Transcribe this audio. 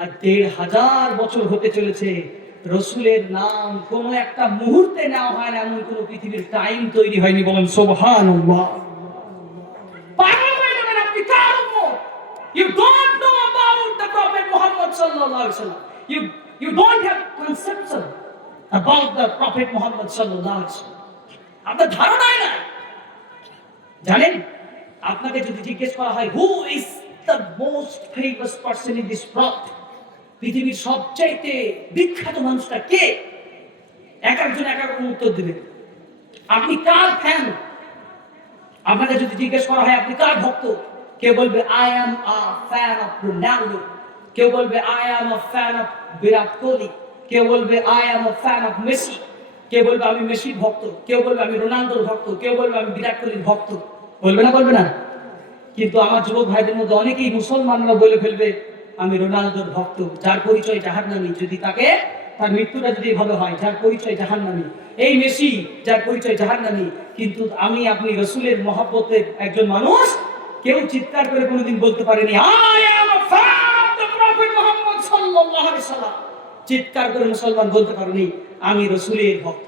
আর ১,৫০০ বছর হতে চলেছে রসুলের নাম কোন একটা মুহূর্তে নেওয়া হয় না, এমন কোন পৃথিবীর টাইম তৈরি হয়নি। বলেন সুবহানাল্লাহ। পাগল হয়ে যাবেন আপনি। কার উম্মত? You don't know about the Prophet Muhammad sallallahu alaihi wasallam. You don't have conception about the Prophet Muhammad sallallahu alaihi wasallam. আপনার ধারণাই না। জানেন, আপনাকে যদি জিজ্ঞেস করা হয় who is the most famous person in this world, পৃথিবীর সবচাইতে বিখ্যাত মানুষটা কে, এক একজন এক এক রকম উত্তর দিবেন। আপনি কার ফ্যান? আপনাকে যদি জিজ্ঞেস করা হয় আপনি কার ভক্ত, কেউ বলবে I am a fan of Ronaldo, কেউ বলবে I am a fan of Virat Kohli, কেউ বলবে I am a fan of Messi, কেউ বলবে আমি মেসির ভক্ত, কেউ বলবে আমি রোনাল্ডোর ভক্ত, কেউ বলবে আমি বিরাট কোহলির ভক্ত। বলবে না? বলবে না? কিন্তু আমার যুবক ভাইদের মধ্যে অনেকেই মুসলমানরা বলে ফেলবে আমি রোনাল্ডোর ভক্ত, যার পরিচয় জাহান্নামী। যদি তাকে তার মৃত্যুটা যদি এভাবে হয়, যার পরিচয় জাহান্নামী। এই মেসি, যার পরিচয় জাহান্নামী। কিন্তু আমি আপনি রসুলের মহব্বতের একজন মানুষ, কেউ চিৎকার করে কোনোদিন বলতে পারেনি I am a fan of the prophet Muhammad সাল্লাল্লাহু আলাইহি ওয়াসাল্লাম। চিৎকার করে মুসলমান বলতে পারেনি আমি রসুলের ভক্ত।